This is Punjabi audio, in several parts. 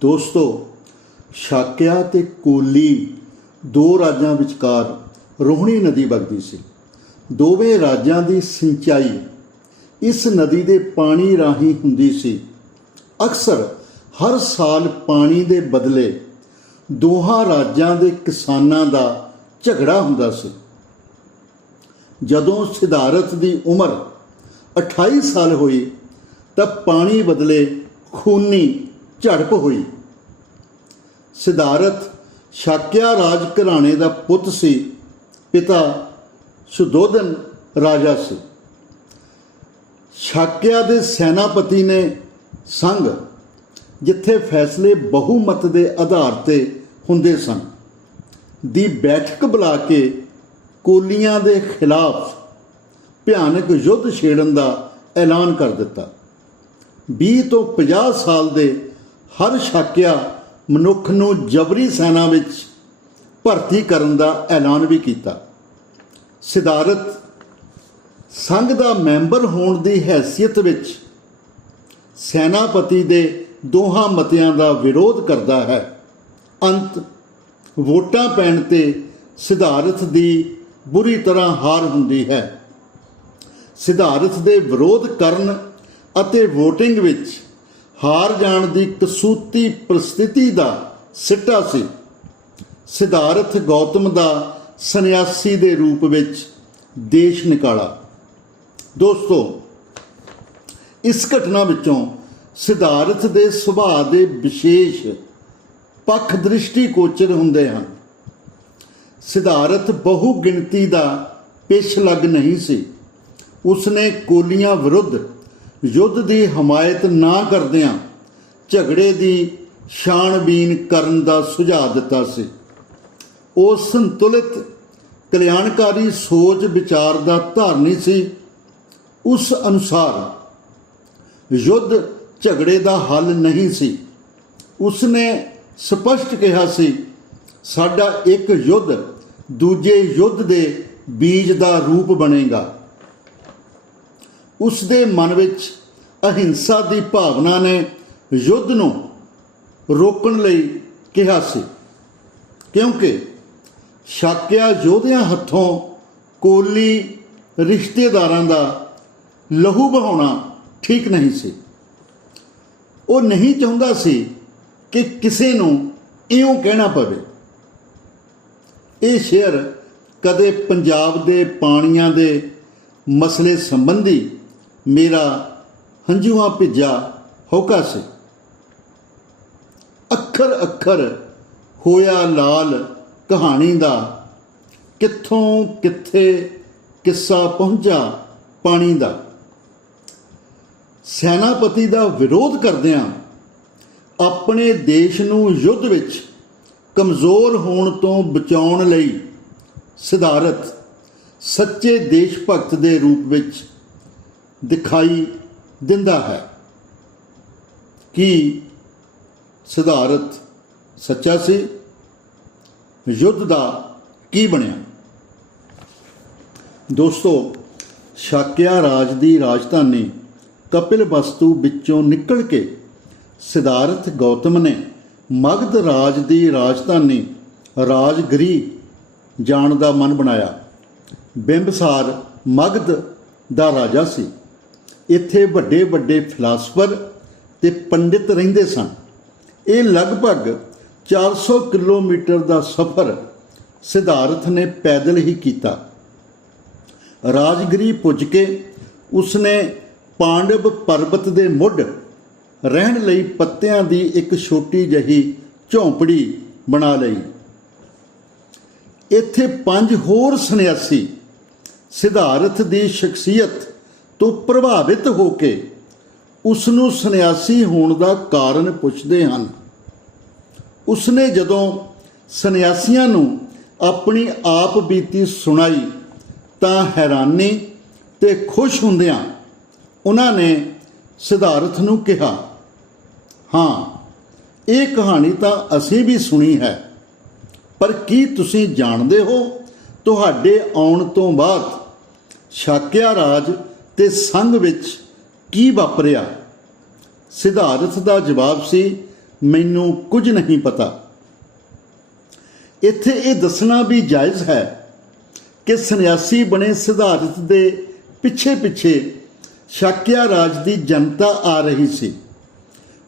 ਦੋਸਤੋ ਸ਼ਾਕਿਆ ਤੇ ਕੋਲੀ ਦੋ ਰਾਜਾਂ ਵਿਚਕਾਰ ਰੋਹਣੀ ਨਦੀ ਵਗਦੀ ਸੀ। ਦੋਵੇਂ ਰਾਜਾਂ ਦੀ ਸਿੰਚਾਈ ਇਸ ਨਦੀ ਦੇ ਪਾਣੀ ਰਾਹੀਂ ਹੁੰਦੀ ਸੀ। ਅਕਸਰ ਹਰ ਸਾਲ ਪਾਣੀ ਦੇ ਬਦਲੇ ਦੋਹਾਂ ਰਾਜਾਂ ਦੇ ਕਿਸਾਨਾਂ ਦਾ ਝਗੜਾ ਹੁੰਦਾ ਸੀ। ਜਦੋਂ ਸਿਧਾਰਥ ਦੀ ਉਮਰ 28 ਸਾਲ ਹੋਈ ਤਾਂ ਪਾਣੀ ਬਦਲੇ ਖੂਨੀ ਝੜਪ ਹੋਈ। ਸਿਧਾਰਥ ਸ਼ਾਕਿਆ ਰਾਜ ਘਰਾਣੇ ਦਾ ਪੁੱਤ ਸੀ। ਪਿਤਾ ਸੁਦੋਧਨ ਰਾਜਾ ਸੀ। ਸ਼ਾਕਿਆ ਦੇ ਸੈਨਾਪਤੀ ਨੇ ਸੰਘ ਜਿੱਥੇ ਫੈਸਲੇ ਬਹੁਮਤ ਦੇ ਆਧਾਰ ਤੇ ਹੁੰਦੇ ਸਨ, ਦੀ ਬੈਠਕ ਬੁਲਾ ਕੇ ਕੋਲੀਆਂ ਦੇ ਖਿਲਾਫ ਭਿਆਨਕ ਯੁੱਧ ਛੇੜਨ ਦਾ ਐਲਾਨ ਕਰ ਦਿੱਤਾ। 20 ਤੋਂ 50 ਸਾਲ ਦੇ ਹਰ ਸ਼ਾਕਿਆ ਮਨੁੱਖ ਨੂੰ ਜਬਰੀ ਸੈਨਾ ਵਿੱਚ ਭਰਤੀ ਕਰਨ ਦਾ ਐਲਾਨ ਵੀ ਕੀਤਾ। ਸਿਧਾਰਥ ਸੰਘ ਦਾ ਮੈਂਬਰ ਹੋਣ ਦੀ ਹੈਸੀਅਤ ਵਿੱਚ ਸੈਨਾਪਤੀ ਦੇ ਦੋਹਾਂ ਮਤਿਆਂ ਦਾ ਵਿਰੋਧ ਕਰਦਾ ਹੈ। ਅੰਤ ਵੋਟਾਂ ਪੈਣ ਤੇ ਸਿਧਾਰਥ ਦੀ ਬੁਰੀ ਤਰ੍ਹਾਂ ਹਾਰ ਹੁੰਦੀ ਹੈ। ਸਿਧਾਰਥ ਦੇ ਵਿਰੋਧ ਕਰਨ ਅਤੇ VOTING ਵਿੱਚ ਹਾਰ ਜਾਣ ਦੀ ਕਸੂਤੀ ਪ੍ਰਸਥਿਤੀ ਦਾ ਸਿੱਟਾ ਸੀ। ਸਿਧਾਰਥ ਗੌਤਮ ਦਾ ਸੰਨਿਆਸੀ ਦੇ ਰੂਪ ਵਿੱਚ ਦੇਸ਼ ਨਿਕਾਲਾ। ਦੋਸਤੋ, ਇਸ ਘਟਨਾ ਵਿੱਚੋਂ ਸਿਧਾਰਥ ਦੇ ਸੁਭਾਅ ਦੇ ਵਿਸ਼ੇਸ਼ ਪੱਖ ਦ੍ਰਿਸ਼ਟੀ ਗੋਚਰ ਹੁੰਦੇ ਹਨ। ਸਿਧਾਰਥ ਬਹੁ ਗਿਣਤੀ ਦਾ ਪੇਸ਼ ਲੱਗ ਨਹੀਂ ਸੀ। ਉਸਨੇ ਕੋਲੀਆਂ ਵਿਰੁੱਧ ਯੁੱਧ ਦੀ ਹਮਾਇਤ ਨਾ ਕਰਦਿਆਂ ਝਗੜੇ ਦੀ ਛਾਣਬੀਨ ਕਰਨ ਦਾ ਸੁਝਾਅ ਦਿੱਤਾ ਸੀ। ਉਹ ਸੰਤੁਲਿਤ, ਕਲਿਆਣਕਾਰੀ ਸੋਚ ਵਿਚਾਰ ਦਾ ਧਾਰਨੀ ਸੀ। ਉਸ ਅਨੁਸਾਰ ਯੁੱਧ ਝਗੜੇ ਦਾ ਹੱਲ ਨਹੀਂ ਸੀ। ਉਸਨੇ ਸਪਸ਼ਟ ਕਿਹਾ ਸੀ, ਸਾਡਾ ਇੱਕ ਯੁੱਧ ਦੂਜੇ ਯੁੱਧ ਦੇ ਬੀਜ ਦਾ ਰੂਪ ਬਣੇਗਾ। ਉਸ ਦੇ ਮਨ ਵਿੱਚ ਅਹਿੰਸਾ ਦੀ ਭਾਵਨਾ ਨੇ ਯੁੱਧ ਨੂੰ ਰੋਕਣ ਲਈ ਕਿਹਾ ਸੀ। ਕਿਉਂਕਿ ਸ਼ਾਕਿਆ ਯੋਧਿਆਂ ਹੱਥੋਂ ਕੋਲੀ ਰਿਸ਼ਤੇਦਾਰਾਂ ਦਾ ਲਹੂ ਬਹਾਉਣਾ ਠੀਕ ਨਹੀਂ ਸੀ। ਉਹ ਨਹੀਂ ਚਾਹੁੰਦਾ ਸੀ ਕਿ ਕਿਸੇ ਨੂੰ ਇਉਂ ਕਹਿਣਾ ਪਵੇ। ਇਹ ਸ਼ੇਰ ਕਦੇ ਪੰਜਾਬ ਦੇ ਪਾਣੀਆਂ ਦੇ ਮਸਲੇ ਸੰਬੰਧੀ ਮੇਰਾ ਹੰਝੂਆਂ ਭਿੱਜਾ ਹੋਕਾ ਸੀ। ਅੱਖਰ ਅੱਖਰ ਹੋਇਆ ਲਾਲ ਕਹਾਣੀ ਦਾ, ਕਿੱਥੋਂ ਕਿੱਥੇ ਕਿੱਸਾ ਪਹੁੰਚਾ ਪਾਣੀ ਦਾ। ਸੈਨਾਪਤੀ ਦਾ ਵਿਰੋਧ ਕਰਦਿਆਂ ਆਪਣੇ ਦੇਸ਼ ਨੂੰ ਯੁੱਧ ਵਿੱਚ ਕਮਜ਼ੋਰ ਹੋਣ ਤੋਂ ਬਚਾਉਣ ਲਈ ਸਿਧਾਰਥ ਸੱਚੇ ਦੇਸ਼ ਭਗਤ ਦੇ ਰੂਪ ਵਿੱਚ ਦਿਖਾਈ ਦਿੰਦਾ ਹੈ ਕਿ ਸਿਧਾਰਥ ਸੱਚਾ ਸੀ, ਯੁੱਧ ਦਾ ਕੀ ਬਣਿਆ? ਦੋਸਤੋ, ਸ਼ਾਕਿਆ ਰਾਜ ਦੀ ਰਾਜਧਾਨੀ ਕਪਿਲ ਵਸਤੂ ਵਿੱਚੋਂ ਨਿਕਲ ਕੇ ਸਿਧਾਰਥ ਗੌਤਮ ਨੇ ਮਗਧ ਰਾਜ ਦੀ ਰਾਜਧਾਨੀ ਰਾਜਗਰੀ ਜਾਣ ਦਾ ਮਨ ਬਣਾਇਆ। ਬਿੰਬਸਾਰ ਮਗਧ ਦਾ ਰਾਜਾ ਸੀ। ਇੱਥੇ ਵੱਡੇ ਵੱਡੇ ਫਿਲਾਸਫਰ ਤੇ ਪੰਡਿਤ ਰਹਿੰਦੇ ਸਨ। ਇਹ ਲਗਭਗ 400 ਕਿਲੋਮੀਟਰ ਦਾ ਸਫ਼ਰ ਸਿਧਾਰਥ ਨੇ ਪੈਦਲ ਹੀ ਕੀਤਾ। ਰਾਜਗਰੀ ਪੁੱਜ ਕੇ ਉਸਨੇ ਪਾਂਡਵ ਪਰਬਤ ਦੇ ਮੁੱਢ ਰਹਿਣ ਲਈ ਪੱਤਿਆਂ ਦੀ ਇੱਕ ਛੋਟੀ ਜਹੀ ਝੌਂਪੜੀ ਬਣਾ ਲਈ। ਇੱਥੇ ਪੰਜ ਹੋਰ ਸੰਨਿਆਸੀ ਸਿਧਾਰਥ ਦੀ ਸ਼ਖਸੀਅਤ ਤੋਂ ਪ੍ਰਭਾਵਿਤ ਹੋ ਕੇ ਉਸ ਨੂੰ ਸੰਨਿਆਸੀ ਹੋਣ ਦਾ ਕਾਰਨ ਪੁੱਛਦੇ ਹਨ। ਉਸਨੇ ਜਦੋਂ ਸੰਨਿਆਸੀਆਂ ਨੂੰ ਆਪਣੀ ਆਪ ਬੀਤੀ ਸੁਣਾਈ ਤਾਂ ਹੈਰਾਨੀ ਤੇ ਖੁਸ਼ ਹੁੰਦਿਆਂ ਉਹਨਾਂ ਨੇ ਸਿਧਾਰਥ ਨੂੰ ਕਿਹਾ, ਹਾਂ, ਇਹ ਕਹਾਣੀ ਤਾਂ ਅਸੀਂ ਵੀ ਸੁਣੀ ਹੈ, ਪਰ ਕੀ ਤੁਸੀਂ ਜਾਣਦੇ ਹੋ? ਤੁਹਾਡੇ ਆਉਣ ਤੋਂ ਬਾਅਦ ਸ਼ਾਕਿਆ ਰਾਜ ਤੇ ਸੰਘ ਵਿੱਚ ਕੀ ਵਾਪਰਿਆ? ਸਿਧਾਰਥ ਦਾ ਜਵਾਬ ਸੀ, ਮੈਨੂੰ ਕੁਝ ਨਹੀਂ ਪਤਾ। ਇੱਥੇ ਇਹ ਦੱਸਣਾ ਵੀ ਜਾਇਜ਼ ਹੈ ਕਿ ਸੰਨਿਆਸੀ ਬਣੇ ਸਿਧਾਰਥ ਦੇ ਪਿੱਛੇ ਪਿੱਛੇ ਸ਼ਾਕਿਆ ਰਾਜ ਦੀ ਜਨਤਾ ਆ ਰਹੀ ਸੀ।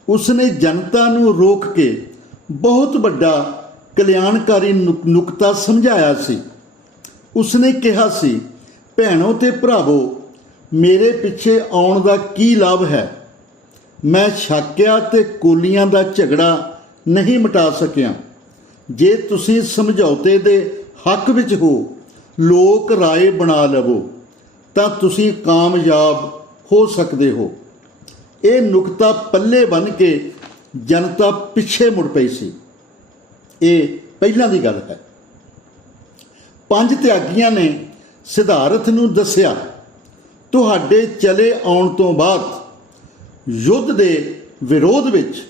ਉਸਨੇ ਜਨਤਾ ਨੂੰ ਰੋਕ ਕੇ ਬਹੁਤ ਵੱਡਾ ਕਲਿਆਣਕਾਰੀ ਨੁਕ- ਨੁਕਤਾ ਸਮਝਾਇਆ ਸੀ। ਉਸਨੇ ਕਿਹਾ ਸੀ, ਭੈਣੋ ਤੇ ਭਰਾਵੋ ਮੇਰੇ ਪਿੱਛੇ ਆਉਣ ਦਾ ਕੀ ਲਾਭ ਹੈ? ਮੈਂ ਛਾਕਿਆ ਤੇ ਕੋਲੀਆਂ ਦਾ ਝਗੜਾ ਨਹੀਂ ਮਿਟਾ ਸਕਿਆ। ਜੇ ਤੁਸੀਂ ਸਮਝੌਤੇ ਦੇ ਹੱਕ ਵਿੱਚ ਹੋ, ਲੋਕ ਰਾਏ ਬਣਾ ਲਵੋ, ਤਾਂ ਤੁਸੀਂ ਕਾਮਯਾਬ ਹੋ ਸਕਦੇ ਹੋ। ਇਹ ਨੁਕਤਾ ਪੱਲੇ ਬੰਨ ਕੇ ਜਨਤਾ ਪਿੱਛੇ ਮੁੜ ਪਈ ਸੀ। ਇਹ ਪਹਿਲਾਂ ਦੀ ਗੱਲ ਹੈ। ਪੰਜ ਤਿਆਗੀਆਂ ਨੇ ਸਿਧਾਰਥ ਨੂੰ ਦੱਸਿਆ ਤੁਹਾਡੇ ਚਲੇ ਆਉਣ ਤੋਂ ਬਾਅਦ ਯੁੱਧ ਦੇ ਵਿਰੋਧ ਵਿੱਚ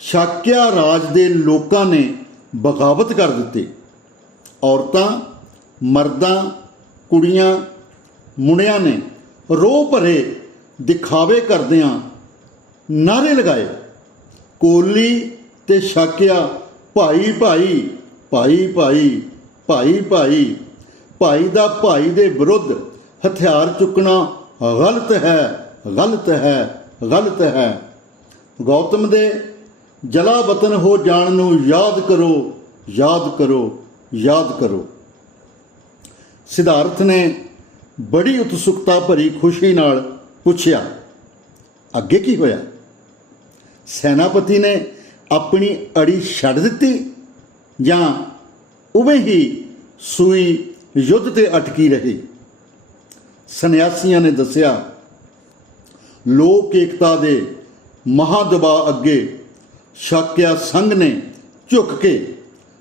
ਸ਼ਾਕਿਆ ਰਾਜ ਦੇ ਲੋਕਾਂ ਨੇ ਬਗਾਵਤ ਕਰ ਦਿੱਤੀ। ਔਰਤਾਂ, ਮਰਦਾਂ, ਕੁੜੀਆਂ, ਮੁੰਡਿਆਂ ਨੇ ਰੋ ਭਰੇ ਦਿਖਾਵੇ ਕਰਦਿਆਂ ਨਾਰੇ ਲਗਾਏ। ਕੋਲੀ ਤੇ ਸ਼ਾਕਿਆ ਭਾਈ ਭਾਈ ਭਾਈ ਭਾਈ ਭਾਈ ਭਾਈ ਭਾਈ ਦਾ ਭਾਈ ਦੇ ਵਿਰੁੱਧ ਹਥਿਆਰ ਚੁੱਕਣਾ ਗਲਤ ਹੈ ਗਲਤ ਹੈ ਗਲਤ ਹੈ। ਗੌਤਮ ਦੇ ਜਲਾ ਵਤਨ ਹੋ ਜਾਣ ਨੂੰ ਯਾਦ ਕਰੋ ਯਾਦ ਕਰੋ ਯਾਦ ਕਰੋ। ਸਿਧਾਰਥ ਨੇ ਬੜੀ ਉਤਸੁਕਤਾ ਭਰੀ ਖੁਸ਼ੀ ਨਾਲ ਪੁੱਛਿਆ, ਅੱਗੇ ਕੀ ਹੋਇਆ? ਸੈਨਾਪਤੀ ਨੇ ਆਪਣੀ ਅੜੀ ਛੱਡ ਦਿੱਤੀ ਜਾਂ ਉਵੇਂ ਹੀ ਸੂਈ ਯੁੱਧ ਤੇ ਅਟਕੀ ਰਹੀ? ਸੰਨਿਆਸੀਆਂ ਨੇ ਦੱਸਿਆ, ਲੋਕ ਏਕਤਾ ਦੇ ਮਹਾਦਬਾ ਅੱਗੇ ਸ਼ਾਕਿਆ ਸੰਘ ਨੇ ਝੁੱਕ ਕੇ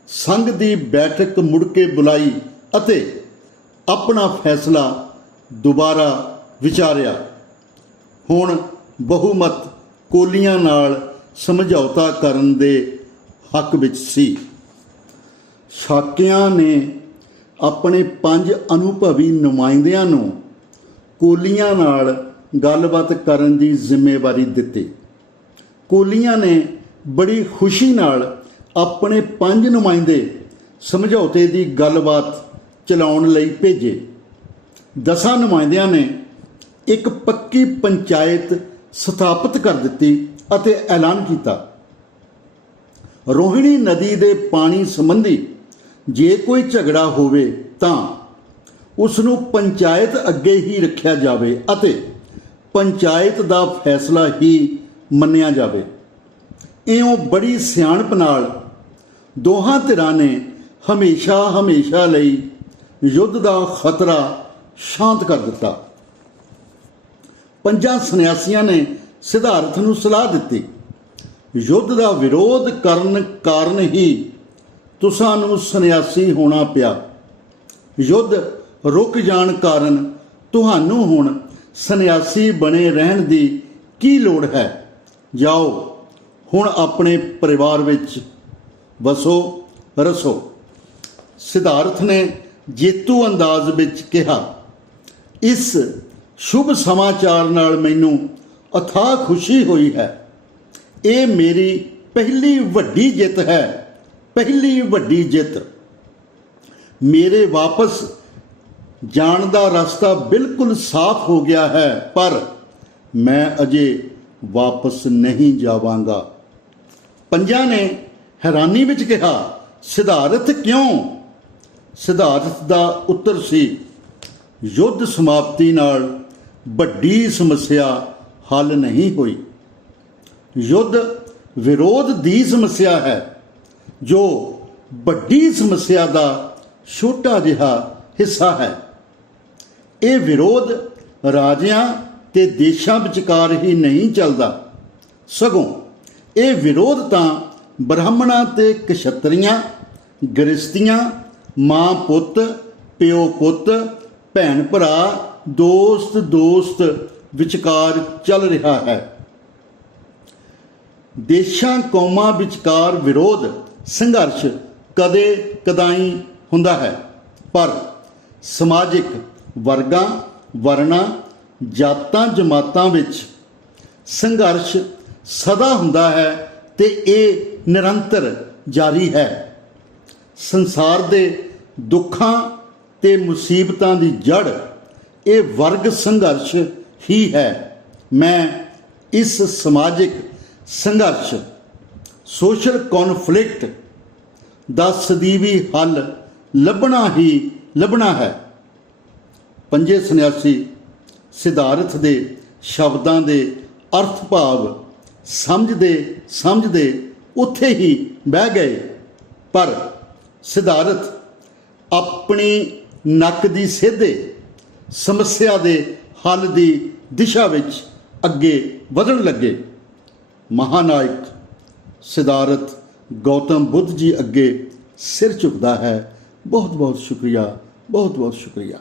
ਸੰਘ ਦੀ ਬੈਠਕ ਮੁੜ ਕੇ ਬੁਲਾਈ ਅਤੇ ਆਪਣਾ ਫੈਸਲਾ ਦੁਬਾਰਾ ਵਿਚਾਰਿਆ। ਹੁਣ ਬਹੁਮਤ ਕੋਲੀਆਂ ਨਾਲ ਸਮਝੌਤਾ ਕਰਨ ਦੇ ਹੱਕ ਵਿੱਚ ਸੀ। ਸ਼ਾਕਿਆਂ ਨੇ ਆਪਣੇ ਪੰਜ ਅਨੁਭਵੀ ਨੁਮਾਇੰਦਿਆਂ ਨੂੰ ਕੋਲੀਆਂ ਨਾਲ ਗੱਲਬਾਤ ਕਰਨ ਦੀ ਜ਼ਿੰਮੇਵਾਰੀ ਦਿੱਤੀ। ਕੋਲੀਆਂ ਨੇ ਬੜੀ ਖੁਸ਼ੀ ਨਾਲ ਆਪਣੇ ਪੰਜ ਨੁਮਾਇੰਦੇ ਸਮਝੌਤੇ ਦੀ ਗੱਲਬਾਤ ਚਲਾਉਣ ਲਈ ਭੇਜੇ। ਦਸਾਂ ਨੁਮਾਇੰਦਿਆਂ ਨੇ ਇੱਕ ਪੱਕੀ ਪੰਚਾਇਤ ਸਥਾਪਿਤ ਕਰ ਦਿੱਤੀ ਅਤੇ ਐਲਾਨ ਕੀਤਾ। ਰੋਹਿਣੀ ਨਦੀ ਦੇ ਪਾਣੀ ਸੰਬੰਧੀ ਜੇ ਕੋਈ ਝਗੜਾ ਹੋਵੇ ਤਾਂ ਉਸ ਨੂੰ ਪੰਚਾਇਤ ਅੱਗੇ ਹੀ ਰੱਖਿਆ ਜਾਵੇ ਅਤੇ ਪੰਚਾਇਤ ਦਾ ਫੈਸਲਾ ਹੀ ਮੰਨਿਆ ਜਾਵੇ। ਇਉਂ ਬੜੀ ਸਿਆਣਪ ਨਾਲ ਦੋਹਾਂ ਧਿਰਾਂ ਨੇ ਹਮੇਸ਼ਾ ਹਮੇਸ਼ਾ ਲਈ ਯੁੱਧ ਦਾ ਖਤਰਾ ਸ਼ਾਂਤ ਕਰ ਦਿੱਤਾ। ਪੰਜਾਂ ਸੰਨਿਆਸੀਆਂ ਨੇ ਸਿਧਾਰਥ ਨੂੰ ਸਲਾਹ ਦਿੱਤੀ, ਯੁੱਧ ਦਾ ਵਿਰੋਧ ਕਰਨ ਕਾਰਨ ਹੀ ਤੁਸਾਂ ਨੂੰ ਸੰਨਿਆਸੀ ਹੋਣਾ ਪਿਆ। ਯੁੱਧ ਰੁਕ ਜਾਣ ਕਾਰਨ ਤੁਹਾਨੂੰ ਹੁਣ ਸੰਨਿਆਸੀ ਬਣੇ ਰਹਿਣ ਦੀ ਕੀ ਲੋੜ ਹੈ? ਜਾਓ, ਹੁਣ ਆਪਣੇ ਪਰਿਵਾਰ ਵਿੱਚ ਵਸੋ, ਰਸੋ। ਸਿਧਾਰਥ ਨੇ ਜੇਤੂ ਅੰਦਾਜ਼ ਵਿੱਚ ਕਿਹਾ, ਇਸ ਸ਼ੁਭ ਸਮਾਚਾਰ ਨਾਲ ਮੈਨੂੰ ਅਥਾਹ ਖੁਸ਼ੀ ਹੋਈ ਹੈ। ਇਹ ਮੇਰੀ ਪਹਿਲੀ ਵੱਡੀ ਜਿੱਤ ਹੈ, ਪਹਿਲੀ ਵੱਡੀ ਜਿੱਤ। ਮੇਰੇ ਵਾਪਸ ਜਾਣ ਦਾ ਰਸਤਾ ਬਿਲਕੁਲ ਸਾਫ਼ ਹੋ ਗਿਆ ਹੈ, ਪਰ ਮੈਂ ਅਜੇ ਵਾਪਸ ਨਹੀਂ ਜਾਵਾਂਗਾ। ਪੰਜਾਂ ਨੇ ਹੈਰਾਨੀ ਵਿੱਚ ਕਿਹਾ, ਸਿਧਾਰਥ ਕਿਉਂ? ਸਿਧਾਰਥ ਦਾ ਉੱਤਰ ਸੀ, ਯੁੱਧ ਸਮਾਪਤੀ ਨਾਲ ਵੱਡੀ ਸਮੱਸਿਆ ਹੱਲ ਨਹੀਂ ਹੋਈ। ਯੁੱਧ ਵਿਰੋਧ ਦੀ ਸਮੱਸਿਆ ਹੈ, ਜੋ ਵੱਡੀ ਸਮੱਸਿਆ ਦਾ ਛੋਟਾ ਜਿਹਾ ਹਿੱਸਾ ਹੈ। ਇਹ ਵਿਰੋਧ ਰਾਜਿਆਂ ਤੇ ਦੇਸ਼ਾਂ ਵਿਚਕਾਰ ਹੀ ਨਹੀਂ ਚੱਲਦਾ। ਸਗੋਂ ਇਹ ਵਿਰੋਧ ਤਾਂ ਬ੍ਰਾਹਮਣਾਂ ਤੇ ਕਸ਼ਤਰੀਆਂ ਗ੍ਰਸਤੀਆਂ ਮਾਂ ਪੁੱਤ, ਪਿਓ ਪੁੱਤ, ਭੈਣ ਭਰਾ, ਦੋਸਤ ਦੋਸਤ ਵਿਚਕਾਰ ਚੱਲ ਰਿਹਾ ਹੈ। ਦੇਸ਼ਾਂ ਕੌਮਾਂ ਵਿਚਕਾਰ ਵਿਰੋਧ, ਸੰਘਰਸ਼ ਕਦੇ ਕਦਾਈ ਹੁੰਦਾ ਹੈ। ਪਰ ਸਮਾਜਿਕ ਵਰਗਾਂ ਵਰਨਾਂ ਜਾਤਾਂ, ਜਮਾਤਾਂ ਵਿੱਚ ਸੰਘਰਸ਼ ਸਦਾ ਹੁੰਦਾ ਹੈ ਤੇ ਇਹ ਨਿਰੰਤਰ ਜਾਰੀ ਹੈ। ਸੰਸਾਰ ਦੇ ਦੁੱਖਾਂ ਤੇ ਮੁਸੀਬਤਾਂ ਦੀ ਜੜ ਇਹ ਵਰਗ ਸੰਘਰਸ਼ ਹੀ ਹੈ। ਮੈਂ ਇਸ ਸਮਾਜਿਕ ਸੰਘਰਸ਼, ਸੋਸ਼ਲ ਕਨਫਲਿਕਟ ਦਾ ਸਦੀਵੀ ਹੱਲ ਲੱਭਣਾ ਹੀ ਲੱਭਣਾ ਹੈ। ਪੰਜੇ ਸੰਨਿਆਸੀ ਸਿਧਾਰਥ ਦੇ ਸ਼ਬਦਾਂ ਦੇ ਅਰਥ ਭਾਵ ਸਮਝਦੇ ਸਮਝਦੇ ਉੱਥੇ ਹੀ ਬਹਿ ਗਏ। ਪਰ ਸਿਧਾਰਥ ਆਪਣੀ ਨੱਕ ਦੀ ਸਿੱਧੇ ਸਮੱਸਿਆ ਦੇ ਹੱਲ ਦੀ ਦਿਸ਼ਾ ਵਿੱਚ ਅੱਗੇ ਵਧਣ ਲੱਗੇ। ਮਹਾਨਾਇਕ ਸਿਧਾਰਥ ਗੌਤਮ ਬੁੱਧ ਜੀ ਅੱਗੇ ਸਿਰ ਝੁਕਦਾ ਹੈ। ਬਹੁਤ ਬਹੁਤ ਸ਼ੁਕਰੀਆ ਬਹੁਤ ਬਹੁਤ ਸ਼ੁਕਰੀਆ।